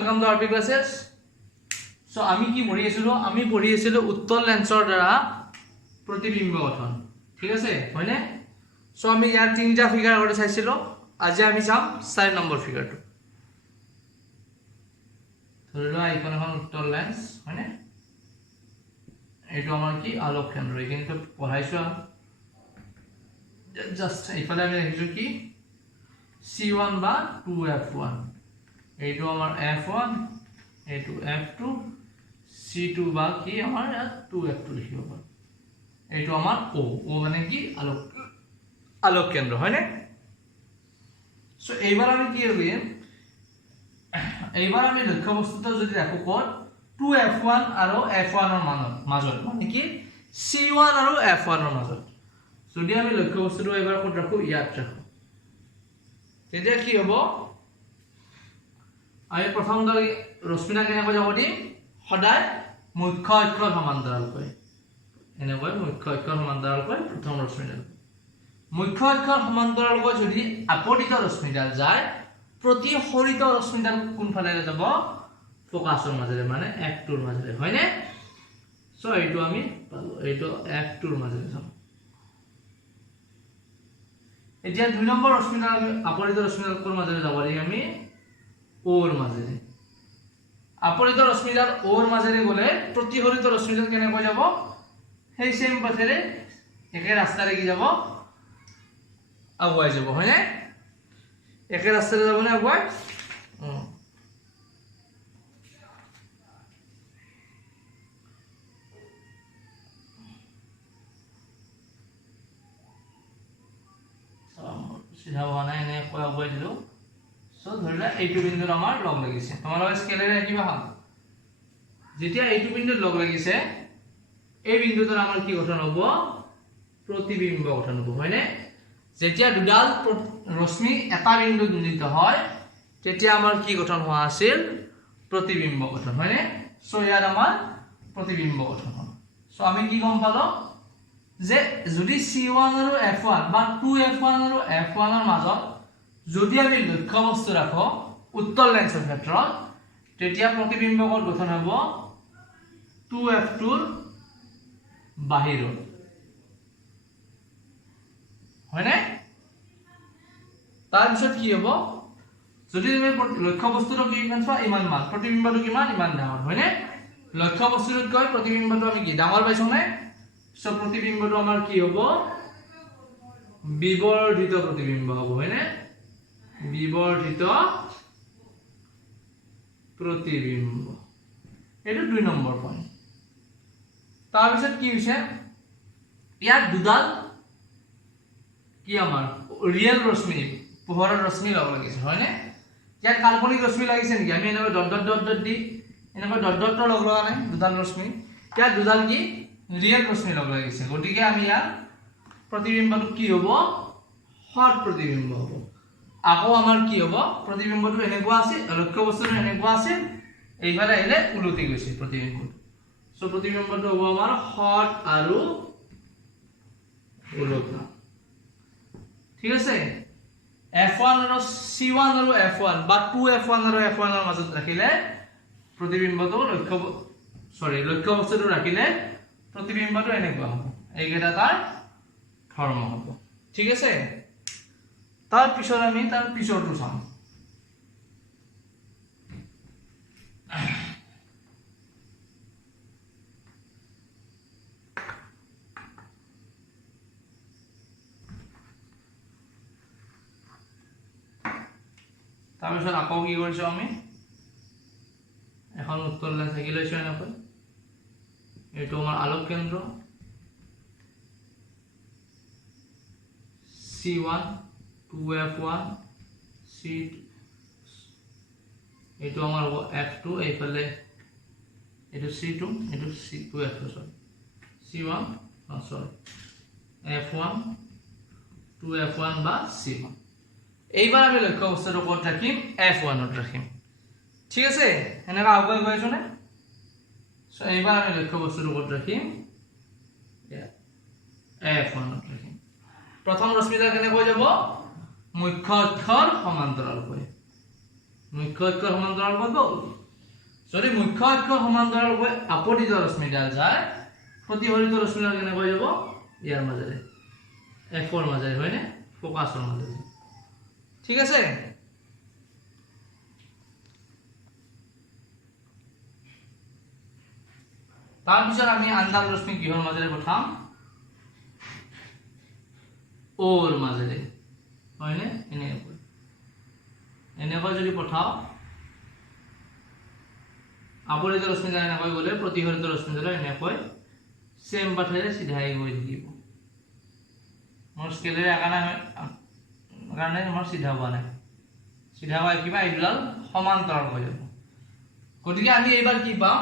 welcome to RP ক্লাसेस so আমি কি পঢ়ি আছিলো আমি পঢ়ি আছিলো উত্তল লেন্সৰ দ্বাৰা প্ৰতিবিম্ব গঠন ঠিক আছে হয়নে সো আমি ইয়াৰ তিনিটা ফিগাৰ আগতে চাইছিলো আজি আমি চাম 4 নম্বৰ ফিগাৰটো ধৰি লোৱা এইখন এখন উত্তল লেন্স হয়নে এইটো আমাৰ কি আলোক কেন্দ্ৰ কিন্তু পঢ়াইছো জাস্ট ইফালে আমি দেখিছো কি C1 বা 2F1 এইটো আমাৰ F1 এইটো F2 C2 বা কি আমাৰ 2F2 লিখিব পাৰো এইটো আমাৰ O মানে কি আলোক কেন্দ্ৰ হয়নে সো এইবাৰ আমি কি কৰিম এইবাৰ আমি লক্ষ্য বস্তুটো যদি ৰাখো কোড 2F1 আৰু F1 ৰ মাজত মানে কি C1 আৰু F1 ৰ মাজত যদি আমি লক্ষ্য বস্তুটো এবাৰ কোড ৰাখো ইয়াত ৰাখো তেতিয়া কি হ'ব আমি প্ৰথম দালি ৰশ্মিনা কেনেকৈ যাব দিম সদায় মুখ্য অক্ষৰ সমান্তৰালকৈ এনেকৈ মুখ্য অক্ষৰ সমান্তৰালকৈ প্ৰথম ৰশ্মিনা মুখ্য অক্ষৰ সমান্তৰালকৈ যদি আপতিত ৰশ্মিডাল যায় প্ৰতি হৰিত ৰশ্মিডাল কোনফালে যাব ফোকাসৰ মাজেৰে মানে F2 ৰ মাজেৰে হয়নে সো এইটো আমি পালো এইটো F2 ৰ মাজেৰে যাব এতিয়া 2 নম্বৰ ৰশ্মিডাল আমি আপতিত ৰশ্মিডাল কোন মাজেৰে যাব দিম আমি O ৰ মাজেৰে আপতিত ৰশ্মিডাল O ৰ মাজেৰে গলে প্ৰতিহৰিত ৰশ্মিডাল কেনেকৈ যাব সেই সেম পথেৰে একে ৰাস্তাৰে কি যাব আগুৱাই যাব হয়নে একে ৰাস্তাৰে যাব না আগুৱাই সিধা হোৱা নাই এনে কৈ আগুৱাই দিলো সো ধৰিলা এইটো বিন্দুৰ আমাৰ লগ লাগিছে তোমালোকে স্কেলেৰে কিবা হল যেতিয়া এইটো বিন্দুৰ লগ লাগিছে এই বিন্দুটোৰ আমাৰ কি গঠন হ'ব প্ৰতিবিম্ব গঠন হ'ব হয়নে যেতিয়া দুডাল ৰশ্মি এটা বিন্দুত মিলিত হয় তেতিয়া আমাৰ কি গঠন হোৱা আছিল প্ৰতিবিম্ব গঠন হয়নে সো ইয়াৰ আমাৰ প্ৰতিবিম্ব গঠন হ'ল সো আমি কি গম পালো যে যদি C1 আৰু F1 বা 2F1 আৰু F1 ৰ মাজত যদি আমি লক্ষ্য বস্তু ৰাখো উত্তল লেন্সৰ ক্ষেত্ৰত তেতিয়া প্ৰতিবিম্বকৰ গঠন হ'ব 2F2 ৰ বাহিৰত হয়নে তাৰ পিছত কি হ'ব যদি তুমি লক্ষ্য বস্তুটো কিমান চোৱা ইমান মান প্ৰতিবিম্বটো কিমান ইমান ডাঙৰ হয়নে লক্ষ্য বস্তুটোতকৈ প্ৰতিবিম্বটো আমি কি ডাঙৰ পাইছো নে সো প্ৰতিবিম্বটো আমাৰ কি হ'ব বিবৰ্ধিত প্ৰতিবিম্ব হ'ব হয়নে বিবৰ্ধিত প্ৰতিবিম্ব এটো 2 নম্বৰ পইণ্ট তাৰ পিছত কি হৈছে ইয়াত দুডাল কি আমাৰ ৰিয়েল ৰশ্মি পোহৰৰ ৰশ্মি লগ লাগিছে হয়নে ইয়াত কাল্পনিক ৰশ্মি লাগিছে নেকি আমি এনেকৈ ডট ডট ডট ডট দি এনেকৈ ডট ডট লগ লগা নাই দুডাল ৰশ্মি ইয়াত দুডাল কি ৰিয়েল ৰশ্মি লগ লাগিছে গতিকে আমি ইয়াৰ প্ৰতিবিম্বটো কি হ'ব হট প্ৰতিবিম্ব হ'ব আকৌ আমাৰ কি হ'ব প্ৰতিবিম্বটো এনেকুৱা আছে লক্ষ্য বস্তুটো এনেকুৱা আছে এইফালে আহিলে উলটি গৈছে প্ৰতিবিম্বটো সো প্ৰতিবিম্বটো হ'ব আমাৰ হট আৰু উলটা ঠিক আছে F1 আৰু C1 আৰু F1 বা 2F1 আৰু F1 ৰ মাজত ৰাখিলে প্ৰতিবিম্বটো লক্ষ্য বস্তুটো ৰাখিলে প্ৰতিবিম্বটো এনেকুৱা হ'ব এইকেইটা তাৰ ধৰ্ম হ'ব ঠিক আছে তাৰ পিছত আমি তাৰ পিছৰটো চাম তাৰ পিছত আকৌ কি কৰিছো আমি এখন উত্তল লেন্স আঁকি লৈছো এনেকৈ এইটো আমাৰ আলোক কেন্দ্ৰ C1 2F1 C2 এইটো আমাৰ হ'ব F2 এইফালে এইটো C2 এইটো C2F2 C1 F1 2F1 বা C1 এইবাৰ আমি লক্ষ্য বস্তুটো ক'ত ৰাখিম F1 ত ৰাখিম ঠিক আছে এনেকা আগুৱাই গৈ আছো নে সো এইবাৰ আমি লক্ষ্য বস্তুটো ক'ত ৰাখিম F1 ত ৰাখিম প্ৰথম ৰশ্মিডাল কেনেকৈ যাব মুখ্য অক্ষৰ সমান্তৰালকৈ মুখ্য অক্ষৰ সমান্তৰাল হৈ গ'ল যদি মুখ্য অক্ষৰ সমান্তৰাল হৈ আপতিত ৰশ্মিডাল যায় প্ৰতিফলিত ৰশ্মিডাল কেনেকৈ যাব ইয়াৰ মাজেৰে f ৰ মাজেৰে হয়নে ফোকাছৰ মাজেৰে ঠিক আছে তাৰ পিছত আমি আন্দাল ৰশ্মি কিহৰ মাজেৰে পঠাম ওৰ মাজেৰে হয়নে এনেকৈ যদি পঠাও আপতিত ৰশ্মি যায় এনেকৈ গ'লে প্ৰতিফলিত ৰশ্মি যায় এনেকৈ সেম পাথেৰে সিধাই গৈ থাকিব মোৰ স্কেলেৰে কাৰণে মোৰ সিধা হোৱা নাই সিধা হোৱা কিবা এইডাল সমান্তৰাল হৈ যাব গতিকে আমি এইবাৰ কি পাম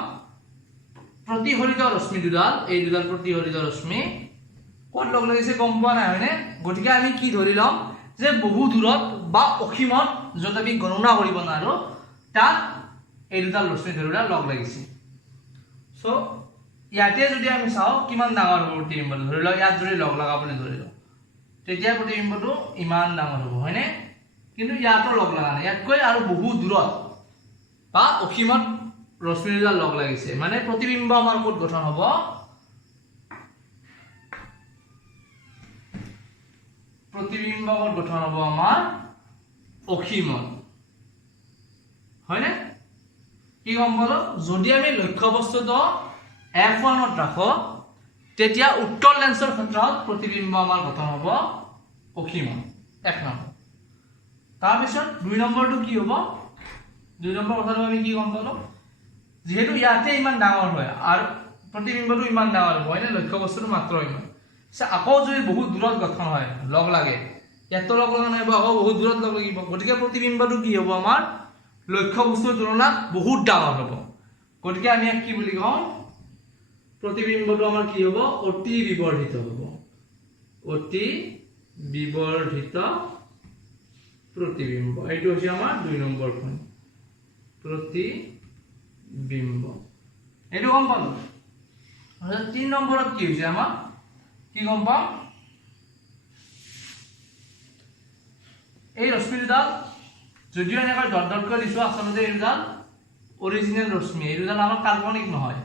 प्रतिफलित रश्मि दुडाल এই দুডাল प्रतिफलित रश्मि কোন লগ লাগিছে গম পোৱা নাই হয়নে গটিকে আমি কি ধৰি লম যে বহু দূৰত বা অসীমত যত আমি গণনা কৰিব নোৱাৰো তাত এই দুডাল ৰশ্মি ধৰিলা লগ লাগিছে সো ইয়াতে যদি আমি চাও কিমান ডাঙৰ হ'ব প্ৰতিবিম্বটো ধৰি লও ইয়াত যদি লগ লগা আপুনি ধৰি লও তেতিয়া প্ৰতিবিম্বটো ইমান ডাঙৰ হ'ব হয়নে কিন্তু ইয়াতো লগ লগা নাই ইয়াতকৈ আৰু বহু দূৰত বা অসীমত रश्मि दुडाल लग लागिছে মানে प्रतिबिंब आमार कोट गठन हबो प्रतिबिंब कोट गठन हबो आमार অসীমত হয়নে কি গম পালো যদি আমি লক্ষ্য বস্তুটো f1 ত ৰাখো তেতিয়া উত্তৰ লেন্সৰ ক্ষেত্ৰত प्रतिबिंब आमार गठन हबो অসীমত এক নম্বৰ তাৰ পিছত দুই নম্বৰটো কি হ'ব দুই নম্বৰ কথাটো আমি কি গম পালো যেহেতু ইয়াতে ইমান ডাঙৰ হয় আৰু প্ৰতিবিম্বটো ইমান ডাঙৰ হয় না লক্ষ্য বস্তুটো মাত্ৰ ইমান সে আকৌ যদি বহুত দূৰত গঠন হয় লগ লাগে ইয়াতো লগ লগা নাই আকৌ বহুত দূৰত লগ লাগিব গতিকে প্ৰতিবিম্বটো কি হ'ব আমাৰ লক্ষ্য বস্তুৰ তুলনাত বহুত ডাঙৰ হ'ব গতিকে আমি কি বুলি কওঁ প্ৰতিবিম্বটো আমাৰ কি হ'ব অতি বিবৰ্ধিত হ'ব অতি বিবৰ্ধিত प्रतिबिंब এইটো হৈছে আমাৰ দুই নম্বৰ পইণ্ট प्रतिबिंब এইটো গম পালো আৰু 3 নম্বৰত কি হৈছে আমাৰ কি গম পাম এই ৰশ্মি দুডাল যদিও এনেকৈ ডট ডট কৰি দিছো আসলতে এই দুডাল অৰিজিনাল ৰশ্মি এই দুডাল আমাৰ কাল্পনিক নহয়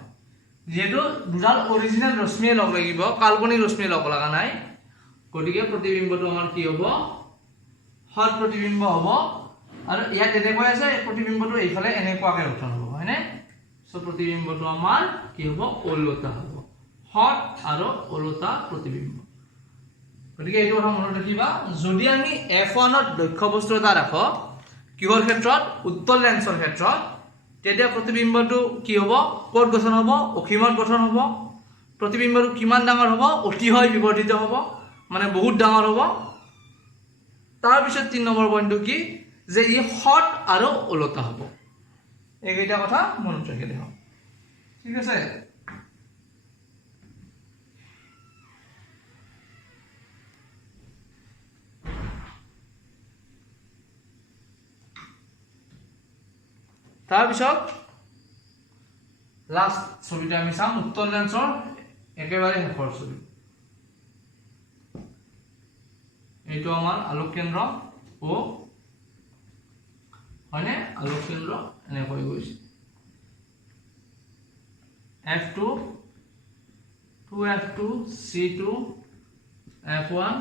যেহেতু দুডাল অৰিজিনাল ৰশ্মি লগ লাগিব কাল্পনিক ৰশ্মি লগ লগা নাই গতিকে প্ৰতিবিম্বটো আমাৰ কি হ'ব হৰ প্ৰতিবিম্ব হ'ব আৰু ইয়াত এনেকৈ আছে প্ৰতিবিম্বটো এইফালে এনেকুৱাকৈ গঠন হ'ব হয়নে সো প্ৰতিবিম্বটো আমাৰ কি হ'ব ওলোটা হ'ব হৰ আৰু ওলোটা প্ৰতিবিম্ব গতিকে এইটো কথা মনত ৰাখিবা যদি আমি f1 ত লক্ষ্য বস্তু এটা ৰাখো কিহৰ ক্ষেত্ৰত উত্তৰ লেন্সৰ ক্ষেত্ৰত তেতিয়া প্ৰতিবিম্বটো কি হ'ব কোট গঠন হ'ব অসীমত গঠন হ'ব প্ৰতিবিম্বটো কিমান ডাঙৰ হ'ব অতিশয় বিবৰ্ধিত হ'ব মানে বহুত ডাঙৰ হ'ব তাৰ পিছত 3 নম্বৰ পইণ্টটো কি যে ই হট আৰু ওলোটা হ'ব এইকেইটা কথা মনত ৰাখিলে হ'ব ঠিক আছে তাৰ পিছত লাষ্ট ছবিটা আমি চাম উত্তৰ লেন্সৰ একেবাৰে শেষৰ ছবি এইটো আমাৰ আলোক কেন্দ্ৰ ও হয়নে আলোক কেন্দ্ৰ এনেকৈ গৈছে f2 2f2 c2 f1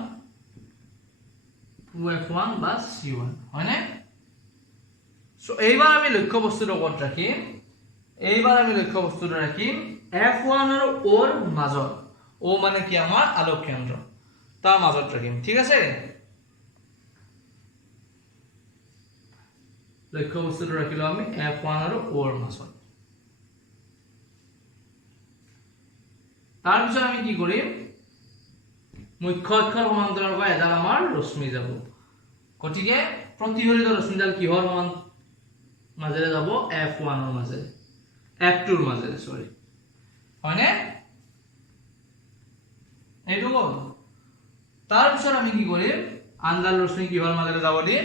2f1 বা c1 হয়নে সো এইবাৰ আমি লক্ষ্য বস্তুটো ক'ত ৰাখিম এইবাৰ আমি লক্ষ্য বস্তুটো ৰাখিম f1 আৰু o ৰ মাজত o মানে কি আমাৰ আলোক কেন্দ্ৰ তাৰ মাজত ৰাখিম ঠিক আছে লক্ষ্য বস্তুটো ৰাখিলো আমি f1 আৰু o ৰ মাজত তাৰ পিছত আমি কি কৰিম মুখ্য অক্ষৰ সমান্তৰাল বা এডাল আমাৰ ৰশ্মি যাব গতিকে প্ৰতিফলিত ৰশ্মিডাল কিহৰ সমান মাজেৰে যাব f1 ৰ মাজেৰে f2 ৰ মাজেৰে সৰি হয়নে এইটো গ'ল তাৰ পিছত আমি কি কৰিম আন্দাল ৰশ্মি কিহৰ মাজেৰে যাব দিম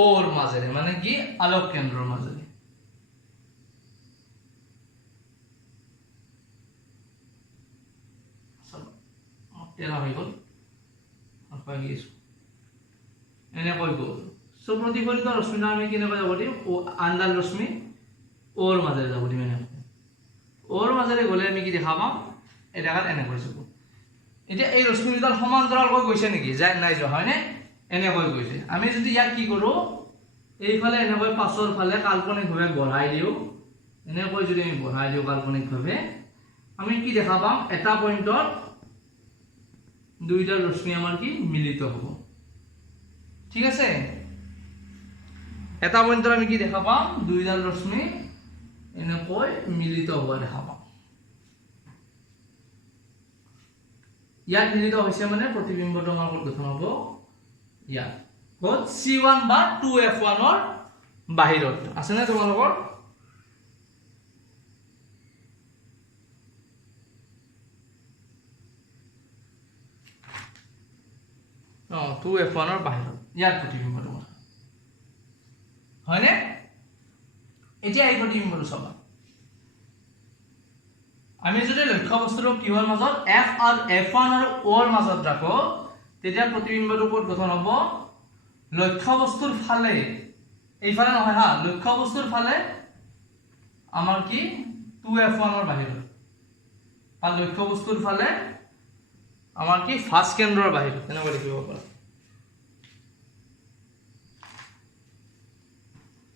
o ৰ মাজেৰে মানে কি আলোক কেন্দ্ৰৰ মাজেৰে তেৰা হৈ গ'ল এনেকৈ গ'ল সো প্ৰতিফলিত ৰশ্মিটো আমি কেনেকৈ যাব দিম আন্দাৰ ৰশ্মি ওৰ মাজেৰে যাব দিম এনে ওৰ মাজেৰে গ'লে আমি কি দেখা পাম এই দেখাত এনে কৰিছো এতিয়া এই ৰশ্মি দুডাল সমান্তৰালকৈ গৈছে নেকি যায় নাই যোৱা হয়নে এনেকৈ গৈছে আমি যদি ইয়াক কি কৰো এইফালে এনেকৈ পাছৰ ফালে কাল্পনিকভাৱে বঢ়াই দিও এনেকৈ যদি আমি বঢ়াই দিও কাল্পনিকভাৱে আমি কি দেখা পাম এটা পইণ্টত দুইডাল ৰশ্মি আমাৰ কি মিলিত হ'ব ঠিক আছে এটা পইণ্টত আমি কি দেখা পাম দুইডাল ৰশ্মি এনেকৈ মিলিত হোৱা দেখা পাম ইয়াত মিলিত হৈছে মানে প্ৰতিবিম্বটো আমাৰ ক'ত গঠন হ'ব ইয়াত ক'ত C1 বা 2F1 ৰ বাহিৰত আছে না তোমালোকৰ অ 2F1 ৰ বাহিৰত ইয়াত প্ৰতিবিম্বটো হয়নে এতিয়া এই প্ৰতিবিম্বটো চাবা আমি যদি লক্ষ্য বস্তুটো কিহৰ মাজত F আৰু F1 আৰু O ৰ মাজত ৰাখো তেতিয়া প্ৰতিবিম্বটো ক'ত গঠন হ'ব লক্ষ্য বস্তুৰ ফালে এইফালে নহয় হা লক্ষ্য বস্তুৰ ফালে আমাৰ কি 2F1 ৰ বাহিৰত আৰু লক্ষ্য বস্তুৰ ফালে আমাৰ কি ফাৰ্ষ্ট কেন্দ্ৰৰ বাহিৰত এনেকৈ লিখিব পাৰা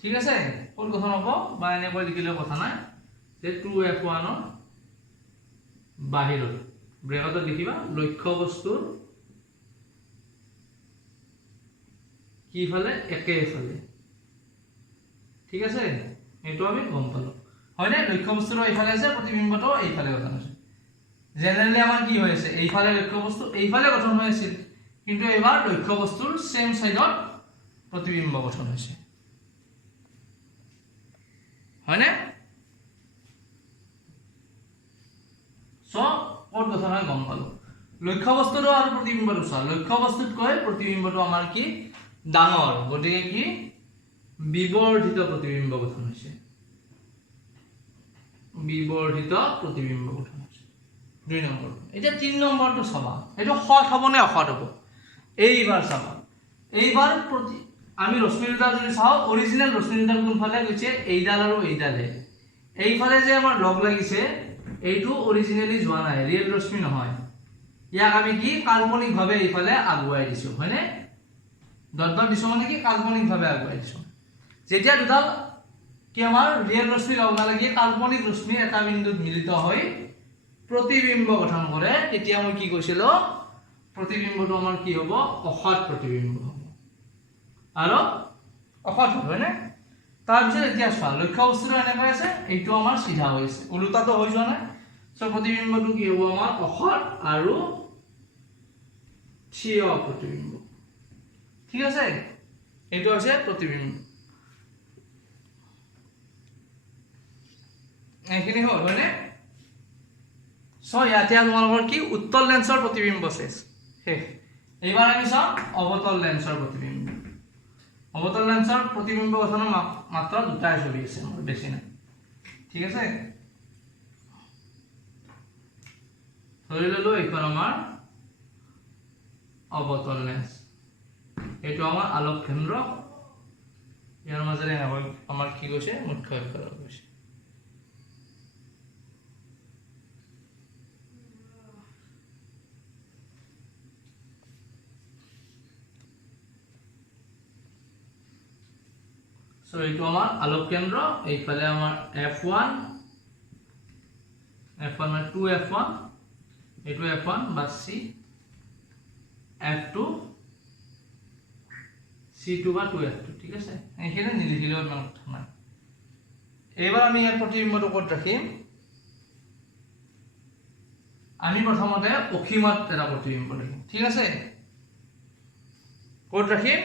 ঠিক আছে কোন গঠন হ'ব বা এনেকৈ লিখিলে কথা নাই যে 2F1 ৰ বাহিৰত ব্ৰেকেটত লিখিবা লক্ষ্য বস্তুৰ কি ফালে একেফালে ঠিক আছে এটো আমি গম পালো হয়নে লক্ষ্য বস্তুৰ এইফালে আছে প্ৰতিবিম্বটো এইফালে গঠন হৈছে জেনাৰেলি আমাৰ কি হৈ আছে এইফালে লক্ষ্য বস্তু এইফালে গঠন হৈ আছিল কিন্তু এবাৰ লক্ষ্য বস্তুৰ সেম সাইডত প্ৰতিবিম্ব গঠন হৈছে হয়নে সো কোড গঠন হয় গম পালো লক্ষ্য বস্তুটো আৰু প্ৰতিবিম্বটো চোৱা লক্ষ্য বস্তুতকৈ প্ৰতিবিম্বটো আমাৰ কি ডাঙৰ গতিকে কি বিবৰ্ধিত প্ৰতিবিম্ব গঠন হৈছে বিবৰ্ধিত প্ৰতিবিম্ব গঠন হৈছে 2 নম্বৰ এটা 3 নম্বৰটো চাবা এটো হট হ'ব নে অহট হ'ব এইবাৰ চাবা এইবাৰ আমি ৰশ্মি দুডাল যদি চাও অৰিজিনাল ৰশ্মি দুডাল কোনফালে গৈছে এইডাল আৰু এইডালে এইফালে যে আমাৰ লগ লাগিছে এইটো অৰিজিনালি যোৱা নাই ৰিয়েল ৰশ্মি নহয় ইয়াক আমি কি কাল্পনিকভাৱে এইফালে আগুৱাই দিছো হয়নে দত দিছো মানে কি কাল্পনিকভাৱে আগুৱাই দিছো যেতিয়া দুডাল কি আমাৰ ৰিয়েল ৰশ্মি লগ লাগি কাল্পনিক ৰশ্মি এটা বিন্দুত মিলিত হৈ প্ৰতিবিম্ব গঠন কৰে তেতিয়া মই কি কৈছিল প্ৰতিবিম্বটো আমাৰ কি হ'ব অহট প্ৰতিবিম্ব হ'ব আৰু অহট হ'ব নে তাৰ পিছত এতিয়া চোৱা লক্ষ্য বস্তুটো এনেকৈ আছে এইটো আমাৰ সিধা হৈছে উলুটাটো হৈ যোৱা নাই সো প্ৰতিবিম্বটো কি হ'ব আমাৰ অহট আৰু থিয় প্ৰতিবিম্ব ঠিক আছে এইটো আছে প্ৰতিবিম্ব এইখিনি হ'ল হয়নে সো ইয়াতে তোমালোকৰ কি উত্তল লেন্সৰ প্ৰতিবিম্ব শেষ এইবাৰ আমি চাম অৱতল লেন্সৰ প্ৰতিবিম্ব অৱতল লেন্সৰ প্ৰতিবিম্ব গঠনৰ মাত্ৰ দুটাই ছবি আছে মোৰ বেছি নাই ঠিক আছে ধৰি ললো এইখন আমাৰ অৱতল লেন্স এইটো আমাৰ আলোক কেন্দ্ৰ ইয়াৰ মাজেৰে আমাৰ কি গৈছে মুখ্য অক্ষ গৈছে সো এইটো আমাৰ আলোক কেন্দ্ৰ এইফালে আমাৰ F1 মানে 2F1 এইটো F1 বা C F2 C2 বা 2F2 ঠিক আছে এইখিনি নিলিখিলেও ইমান কথা নাই এইবাৰ আমি ইয়াৰ প্ৰতিবিম্বটো ক'ত ৰাখিম আমি প্ৰথমতে অসীমত এটা প্ৰতিবিম্ব ৰাখিম ঠিক আছে ক'ত ৰাখিম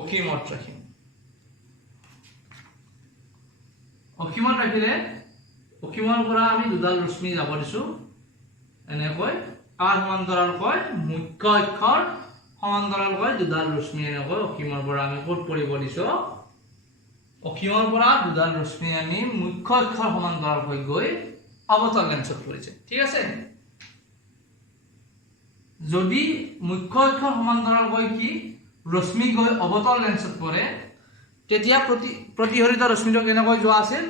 অসীমত ৰাখিম অসীমত ৰাখিলে অসীমৰ পৰা আমি দুডাল ৰশ্মি যাব দিছো এনেকৈ কাৰ সমান্তৰালকৈ মুখ্য অক্ষৰ সমান্তৰালকৈ দুডাল ৰশ্মি এনেকৈ অসীমৰ পৰা আমি ক'ত পৰিব দিছো অসীমৰ পৰা দুডাল ৰশ্মি আমি মুখ্য অক্ষৰ সমান্তৰালকৈ গৈ অৱতল লেন্সত পৰিছে ঠিক আছে যদি মুখ্য অক্ষৰ সমান্তৰালকৈ কি ৰশ্মি গৈ অৱতল লেন্সত পৰে তেতিয়া প্ৰতিহৰিত ৰশ্মিটো কেনেকৈ যোৱা আছিল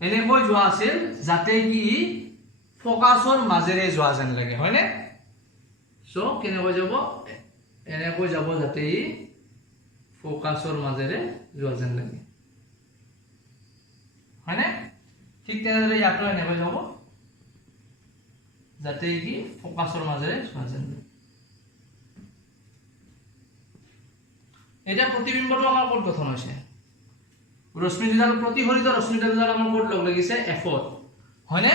এনেকৈ যোৱা আছিল যাতে কি ফোকাসৰ মাজেৰে যোৱা যেন লাগে হয়নে সো কেনেকৈ যাব এনেকৈ যাব যাতে ই ফোকাসৰ মাজেৰে যোৱা যেন লাগে হয়নে ঠিক তেনেদৰে ইয়াতো এনেকৈ যাব যাতে কি ফোকাসৰ মাজেৰে যোৱা যেন লাগে এটা প্ৰতিবিম্বটো আমাৰ ক'ত গঠন হৈছে ৰশ্মি দুডাল প্ৰতিহৰিত ৰশ্মি দুডাল আমাৰ ক'ত লগ লাগিছে F হয়নে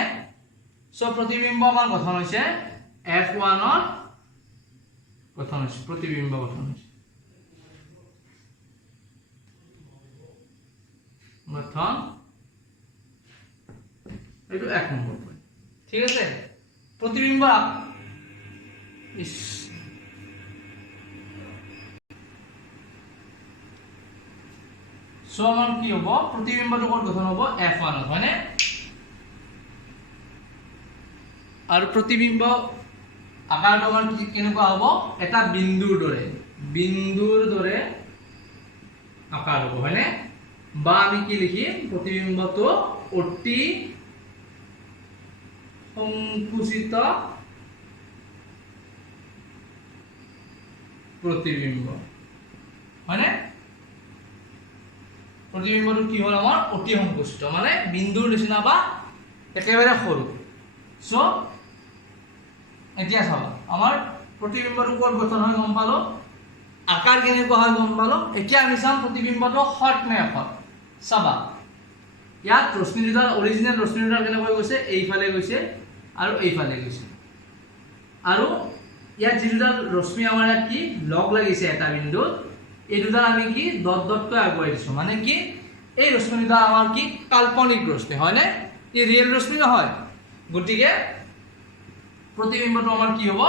সো প্ৰতিবিম্ব আমাৰ গঠন হৈছে F1 ৰ গঠন হৈছে প্ৰতিবিম্ব গঠন হৈছে গঠন এইটো 1 নম্বৰ পইণ্ট ঠিক আছে প্ৰতিবিম্ব সো আমাৰ কি হ'ব প্ৰতিবিম্বটো ক'ত গঠন হ'ব F1 ত হয়নে আৰু প্ৰতিবিম্ব আকাৰটো আমাৰ কেনেকুৱা হ'ব এটা বিন্দুৰ দৰে আকাৰ হ'ব হয়নে বা আমি কি লিখিম প্ৰতিবিম্বটো অতি সংকুচিত প্ৰতিবিম্ব হয়নে প্ৰতিবিম্বটো কি হ'ল আমাৰ অতি সংকুচিত মানে বিন্দুৰ নিচিনা বা একেবাৰে সৰু সো এতিয়া চাবা আমাৰ প্ৰতিবিম্বটো ক'ত গঠন হয় গম পালো আকাৰ কেনেকুৱা হয় গম পালো এতিয়া আমি চাম প্ৰতিবিম্বটো হট নে অখট চাবা ইয়াত ৰশ্মি দুডাল অৰিজিনেল ৰশ্মি দুডাল কেনেকৈ গৈছে এইফালে গৈছে আৰু এইফালে গৈছে আৰু ইয়াত যি দুডাল ৰশ্মি আমাৰ ইয়াত কি লগ লাগিছে এটা বিন্দুত এই দুডাল আমি কি ডট ডটকৈ আগুৱাই দিছো মানে কি এই ৰশ্মি দুডাল আমাৰ কি কাল্পনিক ৰশ্মি হয়নে ই ৰিয়েল ৰশ্মি নহয় গতিকে প্ৰতিবিম্বটো আমাৰ কি হ'ব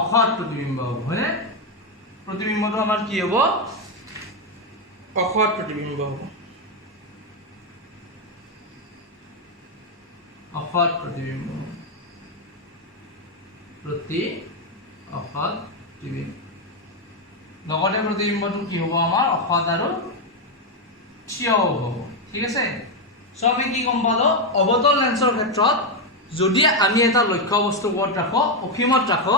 অখট প্ৰতিবিম্ব হ'ব হয়নে প্ৰতিবিম্বটো আমাৰ কি হ'ব অখট প্ৰতিবিম্ব হ'ব অখট প্ৰতিবিম্ব অখট প্ৰতিবিম্ব লগতে প্ৰতিবিম্বটো কি হ'ব আমাৰ অখট আৰু থিয় হ'ব ঠিক আছে সো আমি কি গম পালো অৱতল লেন্সৰ ক্ষেত্ৰত যদি আমি এটা লক্ষ্য বস্তু ক'ত ৰাখো অসীমত ৰাখো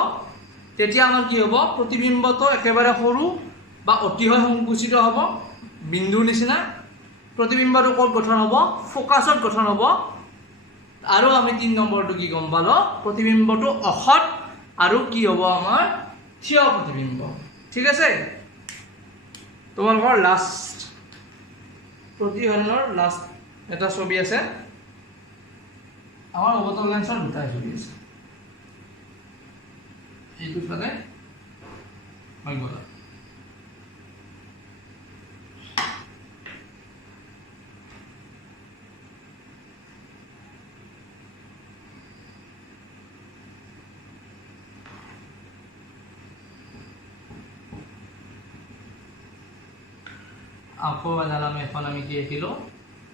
তেতিয়া আমাৰ কি হ'ব প্ৰতিবিম্বটো একেবাৰে সৰু বা অতিশয় সংকুচিত হ'ব বিন্দুৰ নিচিনা প্ৰতিবিম্বটো ক'ত গঠন হ'ব ফোকাসত গঠন হ'ব আৰু আমি 3 নম্বৰটো কি গম পালো প্ৰতিবিম্বটো অখট আৰু কি হ'ব আমাৰ থিয় প্ৰতিবিম্ব ঠিক আছে তোমালোকৰ লাষ্ট প্ৰতিহৰণৰ লাষ্ট এটা ছবি আছে আমাৰ অৱতল লেন্সৰ দুটা ছবি আছে এইটো ফালে হৈ গ'ল আকৌ আমি এখন আমি কি আঁকিলো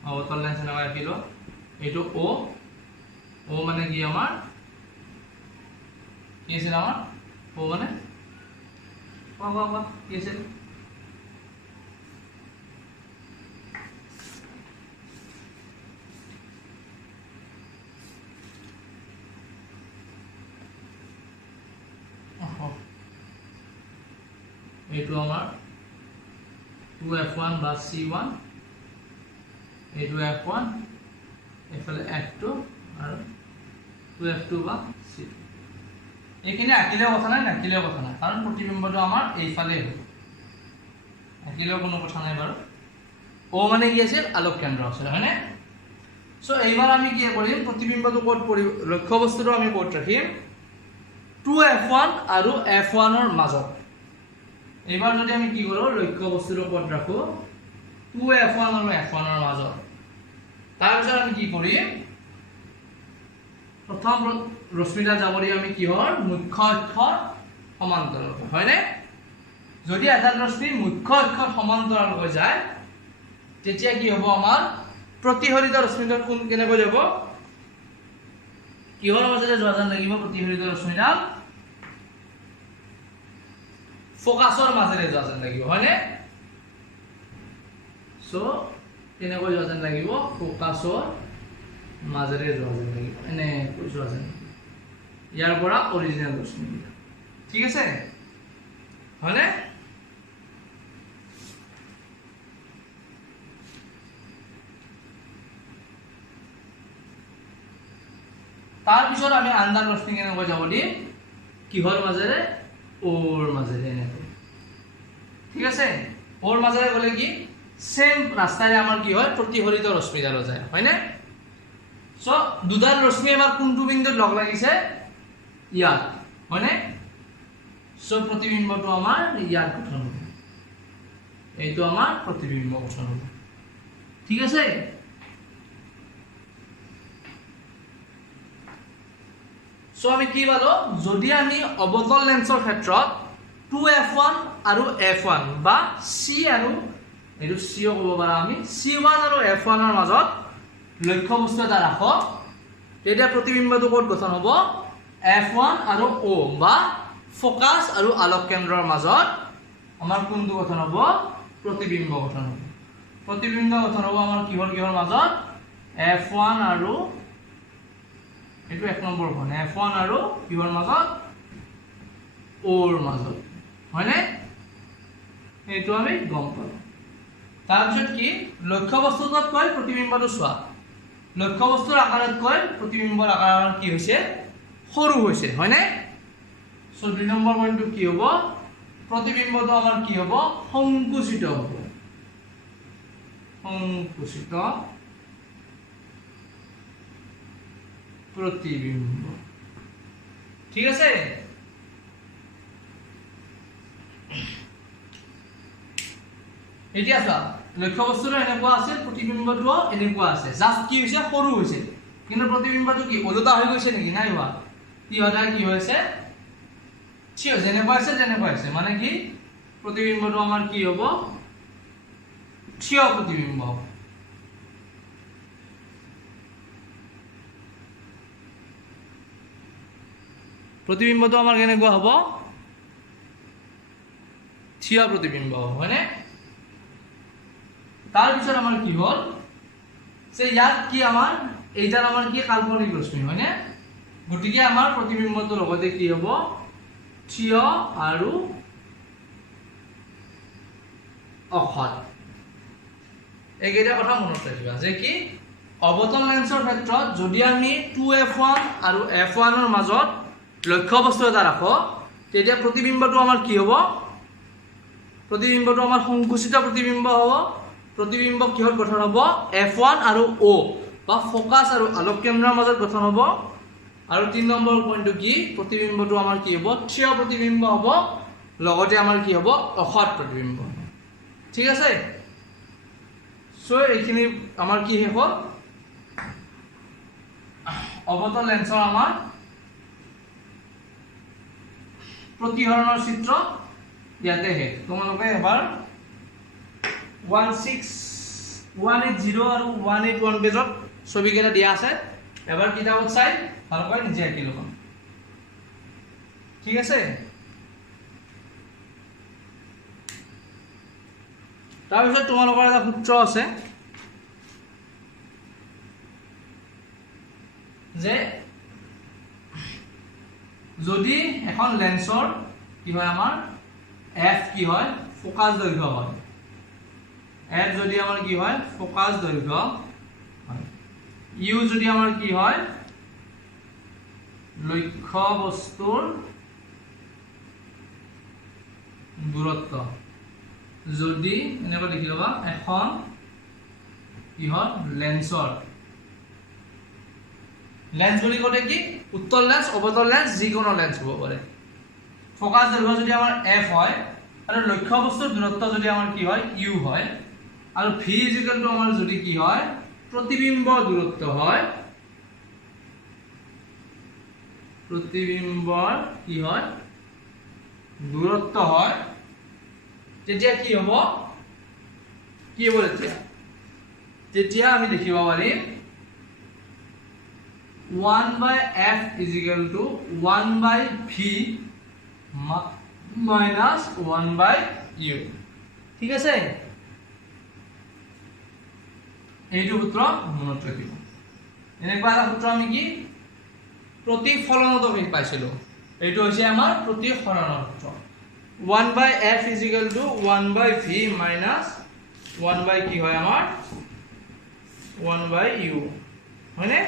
অৱতল লেন্স এনেকৈ আঁকিলো এইটো O মানে কি আমাৰ কি আছিল আমাৰ O মানে কি আছিল এইটো আমাৰ 2F1 বা C1 এইটো F1 এফালে F2 আৰু 2F2 বা C2 এইখিনি আঁকিলেও কথা নাই নাকিলেও কথা নাই কাৰণ প্ৰতিবিম্বটো আমাৰ এইফালে হ'ব আঁকিলেও কোনো কথা নাই বাৰু O মানে কি আছিল আলোক কেন্দ্ৰ আছিল হয়নে সো এইবাৰ আমি কি কৰিম প্ৰতিবিম্বটো ক'ত পৰিব লক্ষ্য বস্তুটো আমি ক'ত ৰাখিম 2F1 আৰু F1 ৰ মাজত এইবাৰ যদি আমি কি কৰো লক্ষ্য বস্তুটো ক'ত ৰাখো 2F1 আৰু F1 ৰ মাজত তাৰ পিছত আমি কি কৰিম প্ৰথম ৰশ্মিটা যাবৰি আমি কিহৰ মুখ্য অক্ষৰ সমান্তৰাল হয়নে যদি এটা ৰশ্মি মুখ্য অক্ষৰ সমান্তৰাল হৈ যায় তেতিয়া কি হ'ব আমাৰ প্ৰতিহৰিত ৰশ্মিটোৰ কোণ কেনেকৈ যাব কিহৰ মাজেৰে যোৱা যেন লাগিব প্ৰতিফলিত ৰশ্মিডাল ফোকাসৰ মাজেৰে যোৱা যেন লাগিব হয়নে সো তেনেকৈ যোৱা যেন লাগিব ফোকাসৰ মাজেৰে যোৱা যেন লাগিব এনে যোৱা যেন ইয়াৰ পৰা অৰিজিনাল ৰশ্মি ঠিক আছে হয়নে তাৰ পিছত আমি আন্দাৰ ৰশ্মি কেনেকৈ যাব দিম কিহৰ মাজেৰে ওৰ মাজেৰে এনেকৈ ঠিক আছে ওৰ মাজেৰে গলে কি সেম ৰাস্তাৰে আমাৰ কি হয় প্ৰতিফলিত ৰশ্মিডাল যায় হয়নে সো দুডাল ৰশ্মি আমাৰ কোনটো বিন্দুত লগ লাগিছে ইয়াত হয়নে সো প্ৰতিবিম্বটো আমাৰ ইয়াত গঠন হ'ব এইটো আমাৰ প্ৰতিবিম্ব গঠন হ'ব ঠিক আছে সো আমি কি পালো যদি আমি অবতল লেন্সৰ ক্ষেত্ৰত 2f1 আৰু f1 বা c আৰু এটো c ও ক'ব পাৰা আমি c1 আৰু f1 ৰ মাজত লক্ষ্য বস্তু এটা ৰাখো তেতিয়া প্ৰতিবিম্বটো ক'ত গঠন হ'ব f1 আৰু o বা ফোকাস আৰু আলোক কেন্দ্ৰৰ মাজত আমাৰ কোনটো গঠন হ'ব প্ৰতিবিম্ব গঠন হ'ব প্ৰতিবিম্ব গঠন হ'ব আমাৰ কিহৰ মাজত f1 আৰু এটো এক নম্বৰ কোণ f1 আৰু কিহৰ মাজত ওৰ মাজত হয়নে এইটো আমি গম পালো তাৰ পিছত কি লক্ষ্য বস্তুটোত কৈ প্ৰতিবিম্বটো চোৱা লক্ষ্য বস্তুৰ আকাৰত কৈ প্ৰতিবিম্বৰ আকাৰ কি হৈছে সৰু হৈছে হয়নে সো 2 নম্বৰ পইণ্টটো কি হ'ব প্ৰতিবিম্বটো আমাৰ কি হ'ব সংকুচিত হ'ব সংকুচিত प्रतिबिंब ठीक আছে এতিয়া চা লক্ষ্য বস্তুটো এনেকুৱা আছে প্ৰতিবিম্বটো এনেকুৱা আছে জাস্ট কি হৈছে সৰু হৈছে কিন্তু প্ৰতিবিম্বটো কি ওলোটা হৈ গৈছে নেকি নাই হোৱা কি হৈছে ঠিক যেনেকুৱা আছে মানে কি প্ৰতিবিম্বটো আমাৰ কি হ'ব থিয় প্ৰতিবিম্ব হ'ব प्रतिबिंबটো আমাৰ কেনেকুৱা হ'ব থিয় প্ৰতিবিম্ব হয়নে তাৰ পিছত আমাৰ কি হ'ল যে ইয়াত কি আমাৰ এইটাৰ আমাৰ কি কাল্পনিক ৰশ্মি হয়নে গতিকে আমাৰ প্ৰতিবিম্বটো লগতে কি হ'ব থিয় আৰু অখত এইকেইটা কথা মনত ৰাখিবা যে কি অবতল লেন্সৰ ক্ষেত্ৰত যদি আমি 2f1 আৰু f1 ৰ মাজত লক্ষ্য বস্তু এটা ৰাখো তেতিয়া প্ৰতিবিম্বটো আমাৰ কি হ'ব প্ৰতিবিম্বটো আমাৰ সংকুচিত প্ৰতিবিম্ব হ'ব প্ৰতিবিম্ব কিহৰ গঠন হ'ব f1 আৰু o বা ফোকাস আৰু আলোক কেন্দ্ৰৰ মাজত গঠন হ'ব আৰু 3 নম্বৰ পইণ্টটো কি প্ৰতিবিম্বটো আমাৰ কি হ'ব থিয় প্ৰতিবিম্ব হ'ব লগতে আমাৰ কি হ'ব অখত প্ৰতিবিম্ব ঠিক আছে সো এইখিনি আমাৰ কি হ'ব অবতল লেন্সৰ আমাৰ प्रतिहৰণৰ চিত্ৰ ইয়াতে হে তোমালোকে এবাৰ 180 আৰু 181 পেজত ছবি কেটা দিয়া আছে এবাৰ কিতাপত চাই ভালকৈ নিজে আঁকি লবা ঠিক আছে তাৰ পিছত তোমালোকৰ এটা সূত্ৰ আছে যে যদি এখন লেন্সৰ কি হয় আমাৰ f কি হয় ফোকাস দৈৰ্ঘ্য হয় f যদি আমাৰ কি হয় ফোকাস দৈৰ্ঘ্য হয় u যদি আমাৰ কি হয় লক্ষ্য বস্তুৰ দূৰত্ব যদি এনেকৈ লিখি লবা এখন কি হয় লেন্সৰ লেন্স বুলি কলে কি উত্তল লেন্স অবতল লেন্স যিকোনো লেন্স হ'ব পাৰে ফোকাস দৈৰ্ঘ্য যদি আমাৰ f হয় আৰু লক্ষ্য বস্তুৰ দূৰত্ব যদি আমাৰ কি হয় u হয় আৰু v = আমাৰ যদি কি হয় प्रतिबिंब দূৰত্ব হয় प्रतिबिंबर কি হয় দূৰত্ব হয় তেতিয়া কি হ'ব তেতিয়া আমি দেখিব পাৰিম 1 by f is equal to 1 by v minus 1 by u ঠিক আছে এইটো সূত্র মনত ৰাখিব এনেকুৱা এটা সূত্ৰ আমি কি প্ৰতিফলনত পাইছিলো এইটো হৈছে আমাৰ প্ৰতিফলনৰ সূত্র 1 by f is equal to 1 by v minus 1 by কি হয় আমাৰ 1 by u হয়নে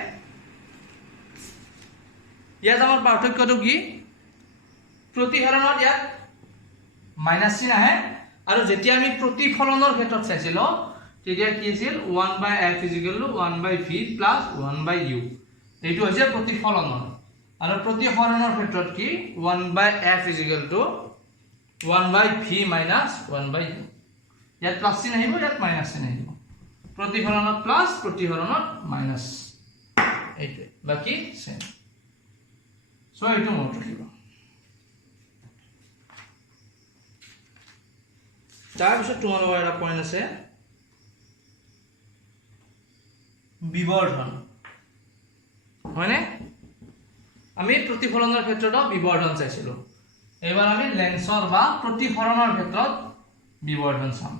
ইয়াত আমাৰ পাৰ্থক্যটো কি প্ৰতিহৰণত ইয়াত মাইনাস চিন আহে আৰু যেতিয়া আমি প্ৰতিফলনৰ ক্ষেত্ৰত চাইছিলো তেতিয়া কি আছিল 1 by f is equal to 1 by v plus 1 by u এইটো হৈছে প্ৰতিফলনৰ আৰু প্ৰতিহৰণৰ ক্ষেত্ৰত কি 1 by f is equal to 1 by v minus 1 by u ইয়াত প্লাস চিন আহিব ইয়াত মাইনাস চিন আহিব প্ৰতিফলনত প্লাস প্ৰতিহৰণত মাইনাস এইটো বাকি সেম সো এইটো মনত ৰাখিব তাৰপিছত তোমালোকৰ এটা পইণ্ট আছে বিবৰ্ধন হয়নে আমি প্ৰতিফলনৰ ক্ষেত্ৰত বিবৰ্ধন চাইছিলো এবাৰ আমি লেন্সৰ বা প্ৰতিফলনৰ ক্ষেত্ৰত বিবৰ্ধন চাম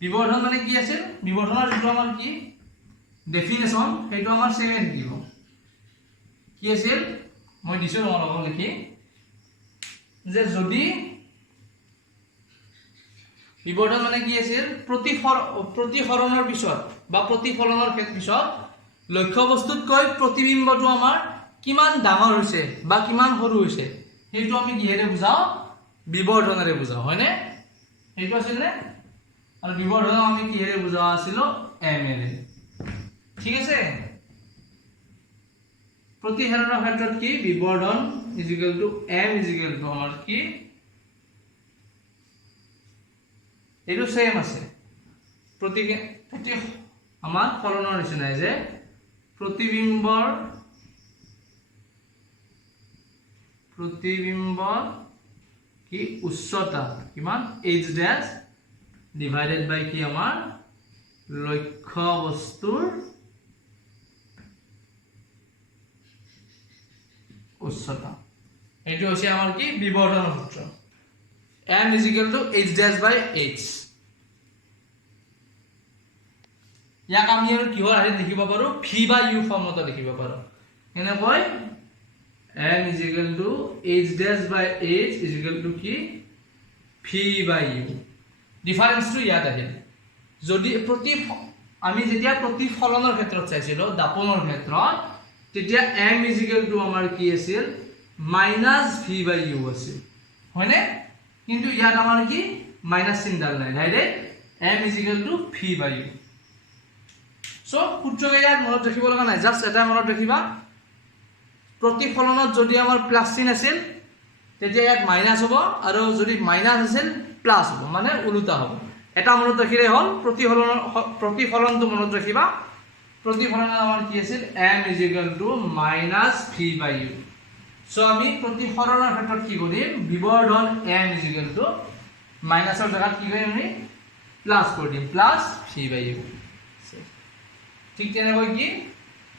বিবৰ্ধন মানে কি আছিল বিবৰ্ধনৰ যেটো আমাৰ কি ডেফিনেশন সেইটো আমাৰ সেকেন্ড দিব কি আছিল মই দিছো তোমালোকক লিখি যে যদি বিবৰ্ধন মানে কি আছিল প্ৰতিফলনৰ পিছত বা প্ৰতিফলনৰ পিছত লক্ষ্য বস্তুতকৈ প্ৰতিবিম্বটো আমাৰ কিমান ডাঙৰ হৈছে বা কিমান সৰু হৈছে সেইটো আমি কিহেৰে বুজাও বিবৰ্ধনেৰে বুজাও হয়নে এইটো আছিল নে আৰু বিবৰ্ধন আমি কিহেৰে বুজোৱা আছিল m এৰে ঠিক আছে প্ৰতিহৰণৰ ক্ষেত্ৰত কি বিবৰ্ধন m আমাৰ কি এইটো সেম আছে প্ৰতি আমাৰ ফলনৰ নিচিনা যে প্ৰতিবিম্বৰ কি উচ্চতা কিমান h dash divided by কি আমাৰ লক্ষ্য বস্তুৰ উচ্চতা এইটো হৈছে আমাৰ কি বিবৰ্ধনৰ সূত্র m is equal to h dash by h ইয়াক আমি আৰু কি হয় লিখিব পাৰো v by u ফৰ্মত লিখিব পাৰো এনেকৈ m is equal to h dash by h is equal to কি v by u ডিফারেন্স টু ইয়াত আহিল যদি আমি যেতিয়া প্ৰতিফলনৰ ক্ষেত্ৰত চাইছিলো দাপনৰ ক্ষেত্ৰত তেতিয়া m is equal to আমাৰ কি আছিল minus v by u আছিল হয়নে কিন্তু ইয়াত আমাৰ কি মাইনাস চিন ডাল নাই direct m is equal to v by u so সূত্ৰকে ইয়াত মনত ৰাখিব লগা নাই জাস্ট এটা মনত ৰাখিবা প্ৰতিফলনত যদি আমাৰ প্লাস চিন আছিল তেতিয়া ইয়াত মাইনাস হ'ব আৰু যদি মাইনাস আছিল প্লাস হ'ব মানে উল্টা হ'ব এটা মনত ৰাখিলে হ'ল প্ৰতিফলনটো মনত ৰাখিবা প্ৰতিফলনত আমাৰ কি আছিল m is equal to minus v by u so আমি প্ৰতিফলনৰ ক্ষেত্ৰত কি কৰিম বিবৰ্ধন m is equal to মাইনাসৰ জায়গাত কি কৰিম আমি প্লাস কৰি দিম প্লাস v by u ঠিক তেনেকৈ কি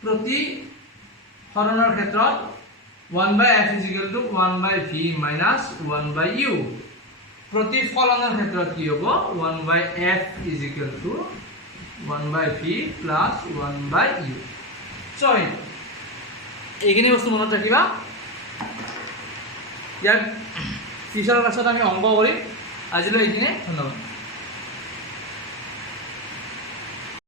প্ৰতিফলনৰ ক্ষেত্ৰত 1 by f is equal to 1 by v minus 1 by u প্ৰতিফলনৰ ক্ষেত্ৰত কি হ'ব 1 by f is equal to 1 by v plus 1 by u so এইখিনি বস্তু মনত ৰাখিবা ইয়াত ফিচাৰৰ ক্লাছত আমি অংক কৰিম আজিলৈ এইখিনি ধন্যবাদ